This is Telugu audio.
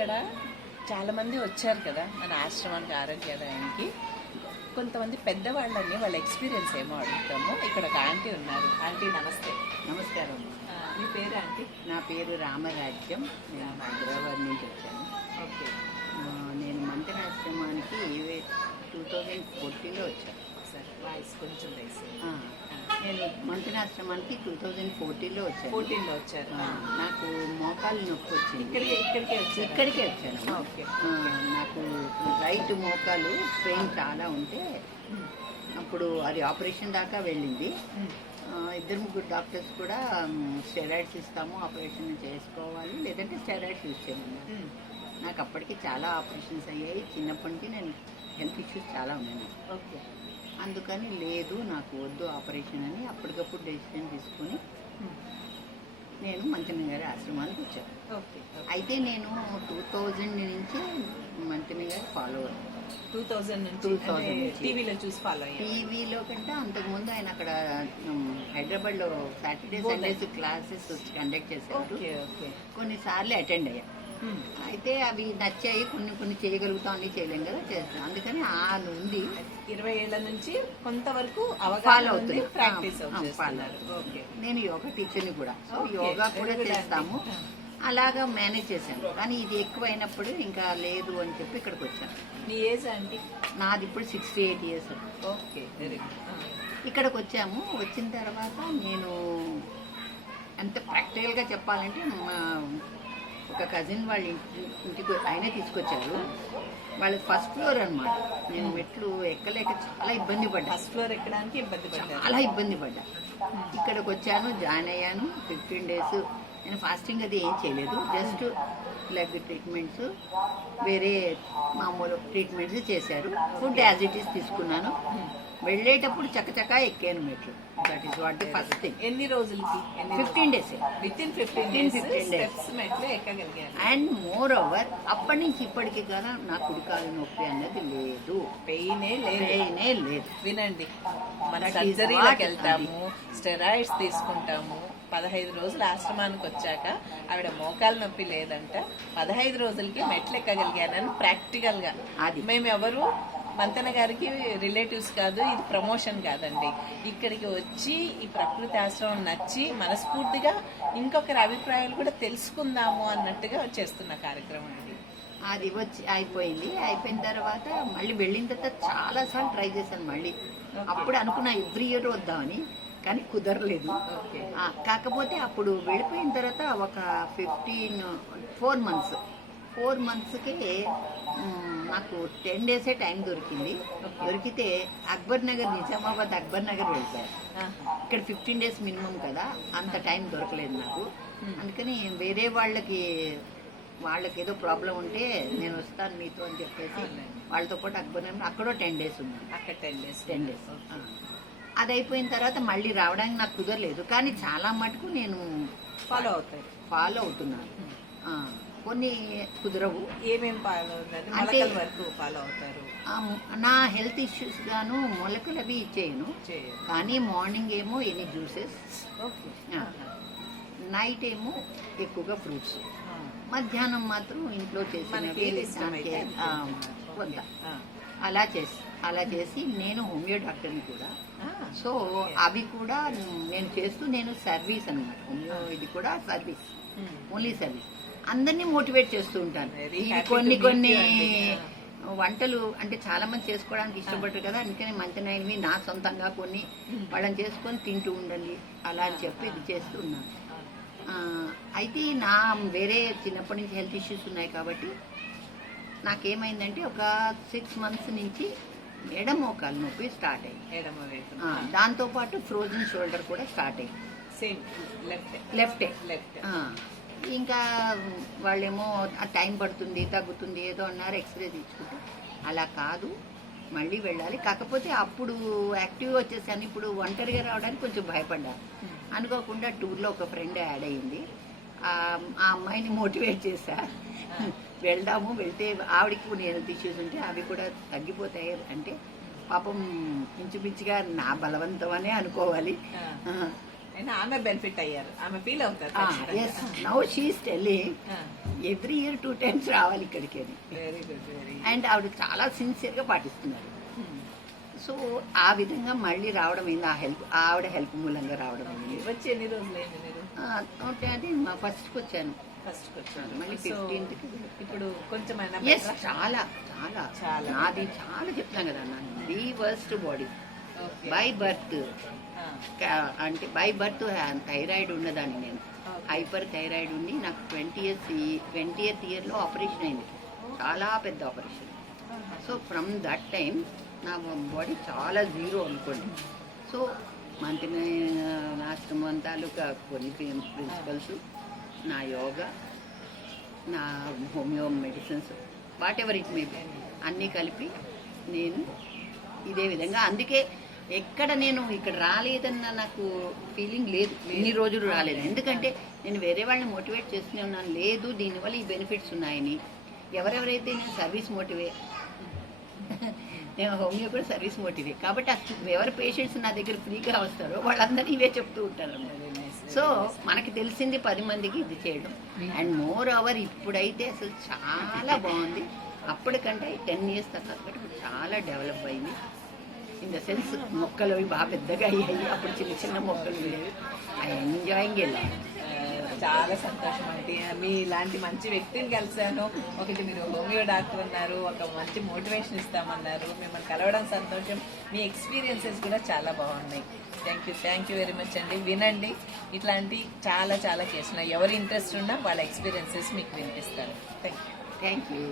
ఇక్కడ చాలా మంది వచ్చారు కదా మన ఆశ్రమానికి ఆరోగ్యదాయానికి కొంతమంది పెద్దవాళ్ళని వాళ్ళ ఎక్స్పీరియన్స్ ఏమో అడుగుతాము. ఇక్కడ ఒక ఆంటీ ఉన్నారు. ఆంటీ నమస్తే. నమస్కారం మీ పేరు ఆంటీ? నా పేరు రామరాజ్యం. నేను హైదరాబాద్ నుంచి వచ్చాను. ఓకే. నేను మంత్రాశ్రమానికి టూ థౌజండ్ ఫోర్టీన్లో వచ్చాను. సరే వాయిస్ కొంచెం రైస్ ఆ, నేను మంత్రాశ్రమానికి టూ థౌజండ్ ఫోర్టీన్లో వచ్చాను. ఫోర్టీన్లో వచ్చారు. నాకు మోకాలు నొప్పి వచ్చింది. ఇక్కడికి ఇక్కడికే వచ్చారు? ఇక్కడికే వచ్చాను. నాకు రైట్ మోకాలు పెయిన్ చాలా ఉంటే అప్పుడు అది ఆపరేషన్ దాకా వెళ్ళింది. ఇద్దరు ముగ్గురు డాక్టర్స్ కూడా స్టెరాయిడ్స్ ఇస్తాము ఆపరేషన్ చేసుకోవాలి లేదంటే స్టెరాయిడ్స్ యూజ్ చేయమన్నారు. నాకు అప్పటికి చాలా ఆపరేషన్స్ అయ్యాయి. చిన్నప్పటి నుంచి నేను హెల్త్ ఇష్యూస్ చాలా ఉన్నాయి. ఓకే అందుకని లేదు నాకు వద్దు ఆపరేషన్ అని అప్పటికప్పుడు డెసిషన్ తీసుకుని నేను మంచమ్మ గారి ఆశ్రమానికి వచ్చాను ఓకే అయితే నేను టూ థౌజండ్ నుంచి మంచమ్మ గారి ఫాలోవర్ టూ థౌజండ్ నుంచి 2000 నుంచి. టీవీలో చూసి ఫాలో టీవీలో కంటే అంతకుముందు ఆయన అక్కడ హైదరాబాద్లో సాటర్డే. సండేస్ క్లాసెస్ కండక్ట్ చేశారు ఓకే ఓకే కొన్నిసార్లు అటెండ్ అయ్యా ఉమ్. అయితే అవి నచ్చాయి కొన్ని కొన్ని చేయగలుగుతాం అన్ని చేయలేం కదా చేస్తాం. అందుకని ఆ ఉంది. ఇరవై ఏళ్ళ నుంచి కొంతవరకు ఉంది అవుతుంది. ప్రాక్టీస్ నేను యోగా టీచర్ని కూడా. సో యోగా కూడా అండి. చేస్తాము. అలాగా మేనేజ్ చేశాను. కానీ ఇది ఎక్కువైనప్పుడు ఇంకా లేదు అని చెప్పి ఇక్కడికి వచ్చాను. మీ ఏజ్ ఆంటీ నాది ఇప్పుడు సిక్స్టీ ఎయిట్ ఇయర్స్ ఓకే ఇక్కడికి వచ్చాము. వచ్చిన తర్వాత నేను ఎంత ప్రాక్టికల్గా చెప్పాలంటే ఒక కజిన్ వాళ్ళ ఇంటి ఇంటికి ఆయనే తీసుకొచ్చారు వాళ్ళకి ఫస్ట్ ఫ్లోర్ అన్నమాట. నేను మెట్లు ఎక్కలేక చాలా ఇబ్బంది పడ్డా. ఫస్ట్ ఫ్లోర్ ఎక్కడానికి ఇబ్బంది పడ్డారు. చాలా ఇబ్బంది పడ్డా. ఇక్కడికి వచ్చాను జాయిన్ అయ్యాను. ఫిఫ్టీన్ డేస్ నేను ఫాస్టింగ్ అది ఏం చేయలేదు. జస్ట్ లెగ్ ట్రీట్మెంట్స్ వేరే మామూలు ట్రీట్మెంట్స్ చేశారు. ఫుడ్ యాజ్ ఇట్ ఈస్ తీసుకున్నాను. వెళ్ళేటప్పుడు చకచకా ఎక్కాను మెట్లు. That is what the first thing ఎన్ని రోజులకి? Fifteen days with in fifteen 15 days 15 days. Steps మెట్లు ఎక్కగలిగారు? అండ్ మోర్ ఓవర్ అప్పటి నుంచి ఇప్పటికి కదా నా కుడికాలు నొప్పి అన్నది లేదు. పెయినే లేదు. పెయినే లేదు. వినండి. మన సర్జరీలకు వెళ్తాము స్టెరాయిడ్స్ తీసుకుంటాము. పదహైదు రోజులు ఆశ్రమానికి వచ్చాక ఆవిడ మోకాలు నొప్పి లేదంట. పదహైదు రోజులకి మెట్లు ఎక్కగలిగానని ప్రాక్టికల్గా. అది. మేము ఎవరు మంతన గారికి రిలేటివ్స్ కాదు ఇది ప్రమోషన్ కాదండి. ఇక్కడికి వచ్చి ఈ ప్రకృతి ఆశ్రమం నచ్చి మనస్ఫూర్తిగా ఇంకొకరి అభిప్రాయాలు కూడా తెలుసుకుందాము అన్నట్టుగా చేస్తున్న కార్యక్రమం ఇది. అది వచ్చి అయిపోయింది. అయిపోయిన తర్వాత మళ్ళీ వెళ్ళిన తర్వాత చాలా సార్లు ట్రై చేశాను మళ్ళీ. అప్పుడు అనుకున్నా ఎవ్రీ ఇయర్ వద్దామని కానీ కుదరలేదు. కాకపోతే అప్పుడు వెళ్ళిపోయిన తర్వాత ఒక ఫిఫ్టీన్ ఫోర్ మంత్స్ ఫోర్ మంత్స్కి నాకు టెన్ డేసే టైం దొరికింది. దొరికితే అక్బర్ నగర్ నిజామాబాద్ అక్బర్ నగర్ వెళ్తారు. ఇక్కడ ఫిఫ్టీన్ డేస్ మినిమం కదా అంత టైం దొరకలేదు నాకు. అందుకని వేరే వాళ్ళకి వాళ్ళకి ఏదో ప్రాబ్లం ఉంటే నేను వస్తాను మీతో అని చెప్పేసి వాళ్ళతో పాటు అక్బర్ నగర్ అక్కడో టెన్ డేస్ ఉన్నాను అక్కడ టెన్ డేస్. Ten days. అది అయిపోయిన తర్వాత మళ్ళీ రావడానికి నాకు కుదరలేదు. కానీ చాలా మటుకు నేను ఫాలో అవుతారు. ఫాలో అవుతున్నాను. కొన్ని కుదరవు. ఏమేం ఫాలో అవుతారు వరకు ఫాలో అవుతారు. నా హెల్త్ ఇష్యూస్ గాను మొలకలు అవి ఇచ్చేయను. కానీ మార్నింగ్ ఏమో ఎనీ జ్యూసెస్. నైట్ ఏమో ఎక్కువగా ఫ్రూట్స్. మధ్యాహ్నం మాత్రం ఇంట్లో మనకి ఏది చేసిన ఇష్టమైతే అది ఆ, తింటారు. కొంత. అలా చేసి అలా చేసి నేను హోమియో డాక్టర్ని కూడా. సో అవి కూడా నేను చేస్తూ నేను సర్వీస్ అనమాట హోమియో ఇది కూడా సర్వీస్. Only service. అందరినీ మోటివేట్ చేస్తూ ఉంటాను ఇవి కొన్ని కొన్ని. వంటలు అంటే చాలా మంది చేసుకోవడానికి ఇష్టపడరు కదా. అందుకని మంచినవి నా సొంతంగా కొన్ని వాళ్ళని చేసుకొని తింటూ ఉండండి. అలా అని చెప్పి ఇది చేస్తూ ఉన్నాను ఆ, అయితే నా వేరే చిన్నప్పటి నుంచి హెల్త్ ఇష్యూస్ ఉన్నాయి కాబట్టి నాకేమైందంటే ఒక సిక్స్ మంత్స్ నుంచి ఎడ మోకాలు నొప్పి స్టార్ట్ ఆ, దాంతోపాటు ఫ్రోజన్ షోల్డర్ కూడా స్టార్ట్ అయ్యింది లెఫ్ట్ లెఫ్టే లెఫ్ట్ ఇంకా వాళ్ళేమో టైం పడుతుంది తగ్గుతుంది ఏదో అన్నారు ఎక్స్రే తీసుకుంటే. అలా కాదు. మళ్ళీ వెళ్ళాలి. కాకపోతే అప్పుడు యాక్టివ్గా వచ్చేసాను. ఇప్పుడు ఒంటరిగా రావడానికి కొంచెం భయపడ్డా. అనుకోకుండా టూర్లో ఒక ఫ్రెండ్ యాడ్ అయ్యింది. ఆ అమ్మాయిని మోటివేట్ చేశా. వెళ్దాము వెళ్తే ఆవిడకి కొన్ని హెల్త్ ఇష్యూస్ ఉంటే అవి కూడా తగ్గిపోతాయి అంటే పాపం ఇంచుమించుగా నా బలవంతం అనే అనుకోవాలి. ఆ, అయినా ఆమె బెనిఫిట్ అయ్యారు. ఆమె ఫీల్ అవుతారు as now she's telling every year two times రావాలి ఇక్కడికి అని. వెరీ గుడ్ వెరీ అండ్ ఆవిడ చాలా సిన్సియర్గా పాటిస్తున్నారు. సో ఆ విధంగా మళ్ళీ రావడం అయింది. ఆ హెల్ప్ ఆవిడ హెల్ప్ మూలంగా రావడం అయింది. వచ్చి ఎన్ని రోజులు అయింది మీరు? అంటే అది మా ఫస్ట్కి వచ్చాను. ఫస్ట్ వచ్చారు. మళ్ళీ So, 15th కి. ఇప్పుడు కొంచెం చాలా చాలా. చాలా. నాది చాలా చెప్తాను కదా నాన్న the worst body by birth అంటే బై బర్త్ థైరాయిడ్ ఉన్నదాన్ని నేను. హైపర్ థైరాయిడ్ ఉండి నాకు ట్వంటీ ఇయర్స్ ట్వంటీ ఇయర్త్ ఇయర్లో ఆపరేషన్ అయింది. చాలా పెద్ద operation so from that time నా బాడీ చాలా జీరో అనుకోండి. సో మంత్రి ఆశ్రమం తాలూకా కొన్ని ప్రిన్సిపల్స్ నా యోగా నా homeo medicines whatever it may be అన్నీ కలిపి నేను ఇదే విధంగా అందుకే ఎక్కడ నేను ఇక్కడ రాలేదన్న నాకు ఫీలింగ్ లేదు. ఇన్ని రోజులు రాలేదు. ఎందుకంటే నేను వేరే వాళ్ళని మోటివేట్ చేస్తూనే ఉన్నాను. లేదు దీనివల్ల ఈ బెనిఫిట్స్ ఉన్నాయని. ఎవరెవరైతే నేను సర్వీస్ మోటివే నేను హోమియో కూడా సర్వీస్ మోటివే కాబట్టి ఎవరు ఎవరి పేషెంట్స్ నా దగ్గర ఫ్రీగా వస్తారో వాళ్ళందరూ ఇవే చెప్తూ ఉంటారు. సో మనకి తెలిసింది పది మందికి ఇది చేయడం. అండ్ మోర్ అవర్ ఇప్పుడైతే అసలు చాలా బాగుంది. అప్పటికంటే టెన్ ఇయర్స్ తర్వాత చాలా డెవలప్ అయింది. ఇన్ ద సెన్స్ మొక్కలు అవి బాగా పెద్దగా అయ్యాయి అప్పుడు చిన్న చిన్న మొక్కలు ఉండేవి ఐ ఎంజాయింగ్ ఎలా చాలా సంతోషం అండి మీ ఇలాంటి మంచి వ్యక్తిని కలిశాను ఒకటి మీరు హోమియో డాక్టర్ అన్నారు ఒక మంచి మోటివేషన్ ఇస్తామన్నారు మిమ్మల్ని కలవడం సంతోషం మీ ఎక్స్పీరియన్సెస్ కూడా చాలా బాగున్నాయి thank you thank you very much అండి వినండి ఇట్లాంటి చాలా చాలా కేసులు ఎవరి ఇంట్రెస్ట్ ఉన్నా వాళ్ళ ఎక్స్పీరియన్సెస్ మీకు వినిపిస్తారు థ్యాంక్ యూ థ్యాంక్ యూ